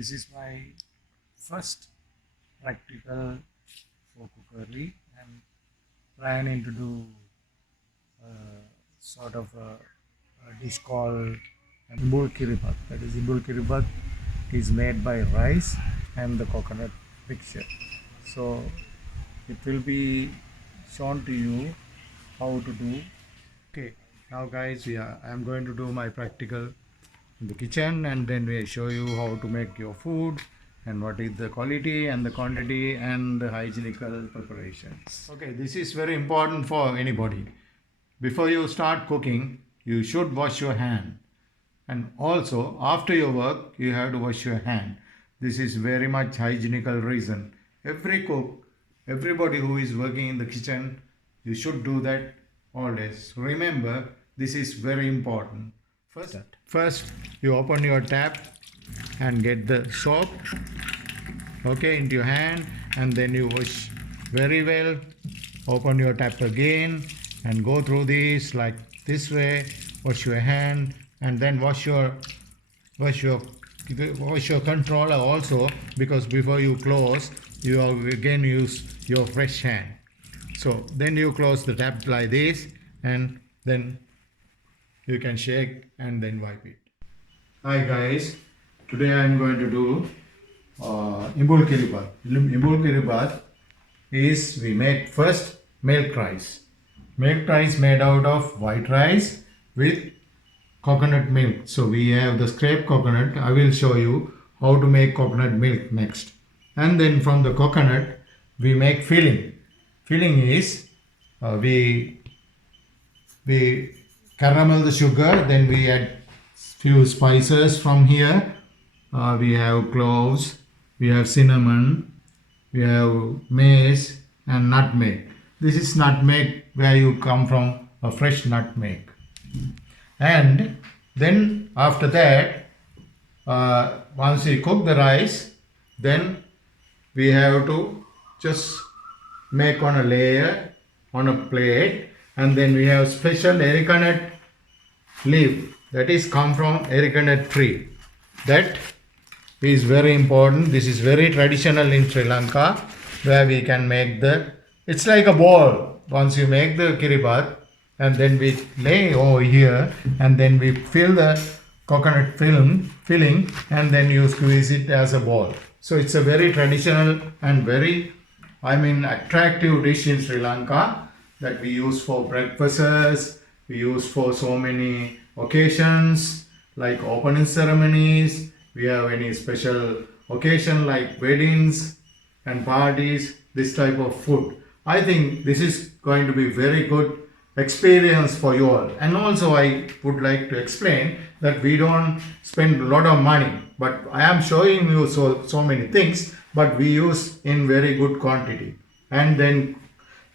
this is my first practical for cookery. I'm planning to do sort of a dish called Imbul Kiribat. That is, Imbul Kiribat is made by rice and the coconut mixture. So it will be shown to you how to do. Okay, now guys, I'm going to do my practical in the kitchen, and then we show you how to make your food and what is the quality and the quantity and the hygienical preparations. Okay, this is very important for anybody. Before you start cooking, you should wash your hand, and also after your work you have to wash your hand. This is very much hygienical reason. Every cook, everybody who is working in the kitchen, you should do that always. Remember, this is very important. First you open your tap and get the soap, okay, into your hand, and then you wash very well. Open your tap again and go through this like this way. Wash your hand, and then wash your controller also, because before you close you again use your fresh hand. So then you close the tap like this, and then you can shake and then wipe it. Hi guys, today I am going to do Imbul Kiribat. Imbul Kiribat is, we make first milk rice. Milk rice made out of white rice with coconut milk. So we have the scraped coconut. I will show you how to make coconut milk next. And then from the coconut we make filling. Filling is we caramel the sugar, then we add few spices from here. We have cloves, we have cinnamon, we have mace and nutmeg. This is nutmeg where you come from, a fresh nutmeg. And then after that, once we cook the rice, then we have to just make on a layer on a plate, and then we have special arecanut leaf that is come from arecanut tree. That is very important. This is very traditional in Sri Lanka, where we can make it's like a ball. Once you make the kiribat, and then we lay over here, and then we fill the coconut filling, and then you squeeze it as a ball. So it's a very traditional and very, attractive dish in Sri Lanka that we use for breakfasts. We use for so many occasions like opening ceremonies. We have any special occasion like weddings and parties, this type of food. I think this is going to be very good experience for you all. And also I would like to explain that we don't spend a lot of money, but I am showing you so many things, but we use in very good quantity. And then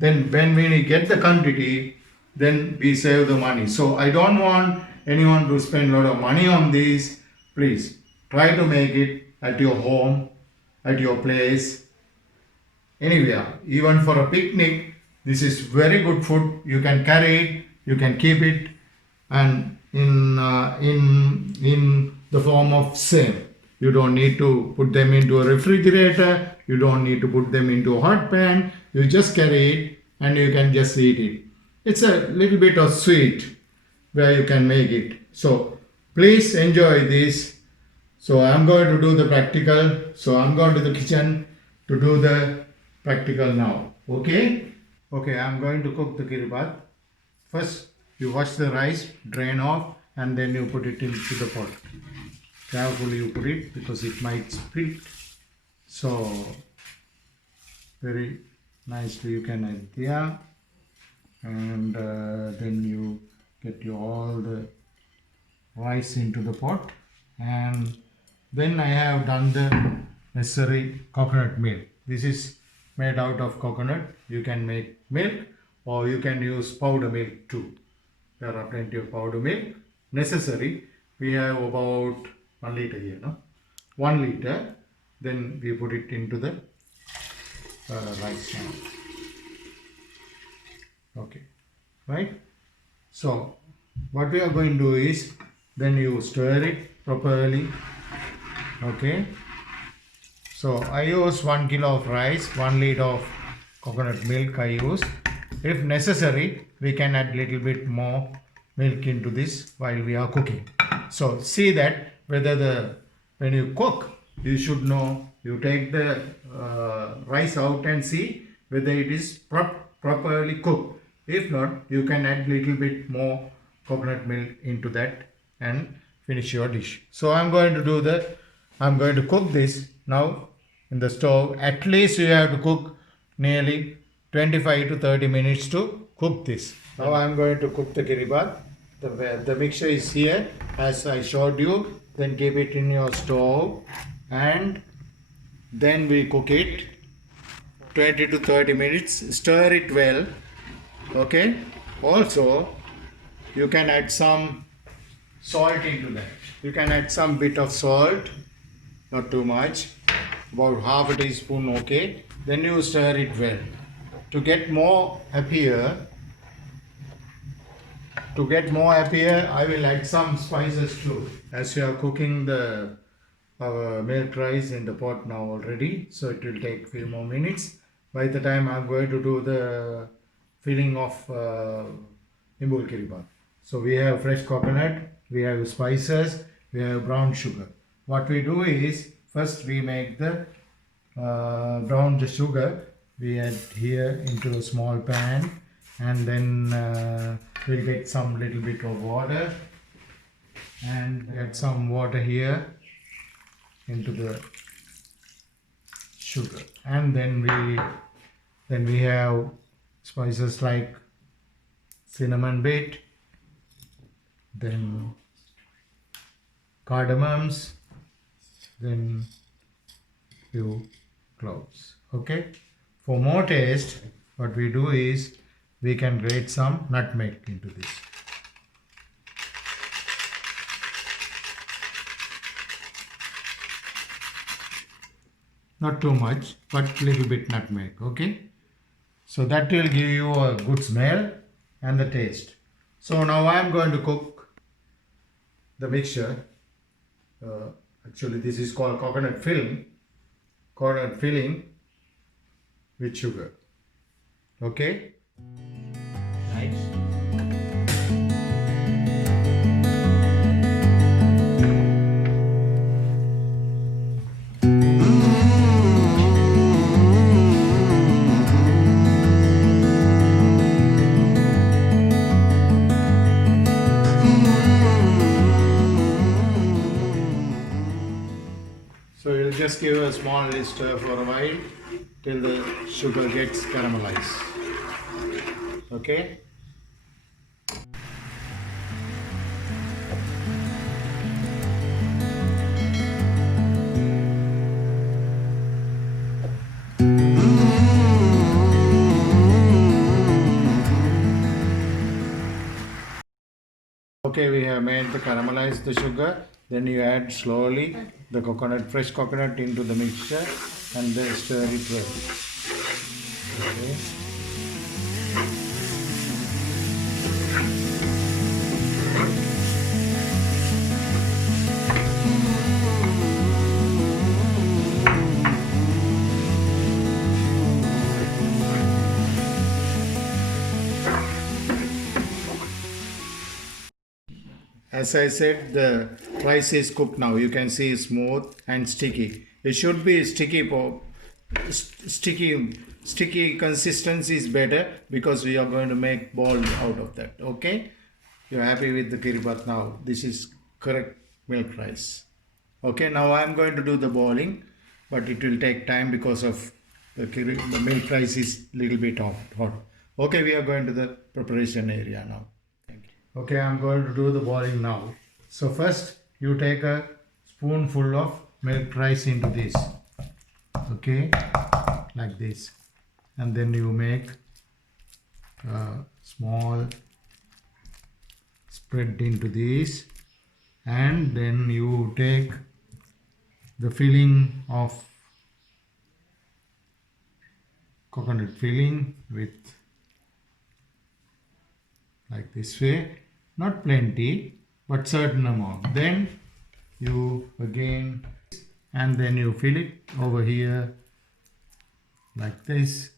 when we get the quantity, then we save the money. So I don't want anyone to spend a lot of money on these. Please try to make it at your home, at your place, anywhere, even for a picnic. This is very good food. You can carry it, you can keep it, and in the form of same. You don't need to put them into a refrigerator. You don't need to put them into a hot pan. You just carry it and you can just eat it. It's a little bit of sweet where you can make it. So please enjoy this. So I'm going to do the practical. So I'm going to the kitchen to do the practical now. Okay? Okay, I'm going to cook the kiribat. First, you wash the rice, drain off, and then you put it into the pot. Carefully you put it because it might split. So very nicely you can add there, and then you get all the rice into the pot, and then I have done the necessary coconut milk. This is made out of coconut. You can make milk or you can use powder milk too. There are plenty of powder milk necessary. We have about 1 liter here, no? 1 liter. Then we put it into the rice now. Okay, right? So what we are going to do is, then you stir it properly, okay, So I use 1 kilo of rice, 1 liter of coconut milk I use. If necessary, we can add little bit more milk into this while we are cooking. So see that whether when you cook, you should know, you take the rice out and see whether it is properly cooked. If not, you can add little bit more coconut milk into that and finish your dish. So I'm going to cook this now in the stove. At least you have to cook nearly 25 to 30 minutes to cook this. Now I'm going to cook the kiribath. The mixture is here as I showed you. Then keep it in your stove and then we cook it 20 to 30 minutes. Stir it well. Okay. Also, you can add some salt into that. You can add some bit of salt, not too much, about half a teaspoon. Okay. Then you stir it well. To get more appear, I will add some spices too. As you are cooking the milk rice in the pot now already, so it will take few more minutes. By the time I'm going to do the filling of Imbul kiribath. So we have fresh coconut, we have spices, we have brown sugar. What we do is first we make the brown sugar. We add here into a small pan and then we'll get some little bit of water and add some water here into the sugar, and then we have spices like cinnamon bit, then cardamoms, then few cloves. Okay. For more taste, what we do is we can grate some nutmeg into this. Not too much, but little bit nutmeg. Okay. So that will give you a good smell and the taste. So now I am going to cook the mixture. Actually, this is called coconut filling with sugar. Okay. Nice. So you'll just give a small stir for a while till the sugar gets caramelized. Okay. Okay, we have made the caramelized the sugar. Then you add slowly the fresh coconut into the mixture and then stir it well. Okay. As I said, the rice is cooked now. You can see smooth and sticky. It should be sticky. Sticky consistency is better because we are going to make balls out of that. Okay, you're happy with the kiribath now. This is correct milk rice. Okay, now I am going to do the boiling, but it will take time because of the milk rice is little bit hot. Okay, we are going to the preparation area now. Okay, I'm going to do the boiling now. So first you take a spoonful of milk rice into this. Okay, like this. And then you make a small spread into this. And then you take the filling of coconut filling with like this way, not plenty but certain amount. Then you again and then you fill it over here like this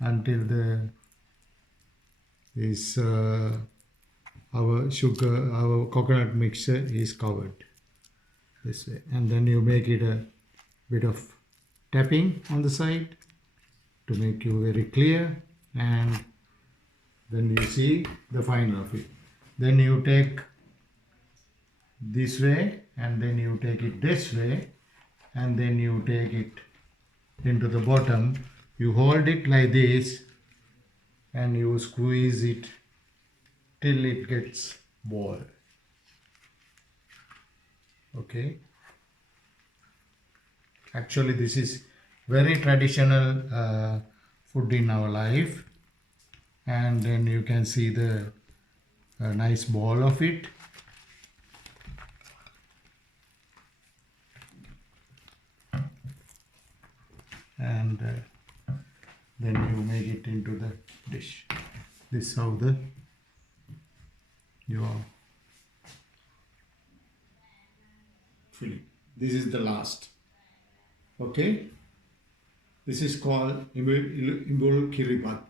until the this our sugar, our coconut mixture is covered this way, and then you make it a bit of tapping on the side to make you very clear, and then you see the final of it. Then you take this way, and then you take it this way, and then you take it into the bottom. You hold it like this and you squeeze it till it gets ball. Okay, actually this is very traditional food in our life, and then you can see the nice ball of it. And then you make it into the dish. This is how the your filling. This is the last. Okay, this is called imbul kiribat.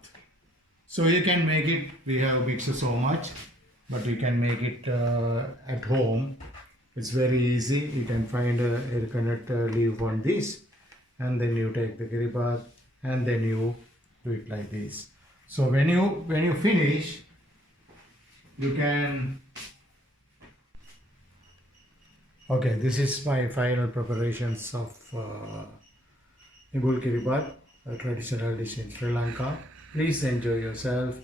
So you can make it. We have mixed so much, but you can make it at home. It's very easy. You can find a coconut leaf on this, and then you take the kiribat, and then you do it like this. So when you finish, you can. Okay, this is my final preparations of Ibul Kiribat, a traditional dish in Sri Lanka. Please enjoy yourself.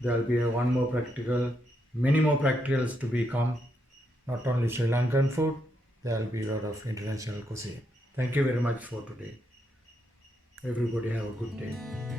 There will be many more practicals to become. Not only Sri Lankan food, there will be a lot of international cuisine. Thank you very much for today. Everybody have a good day.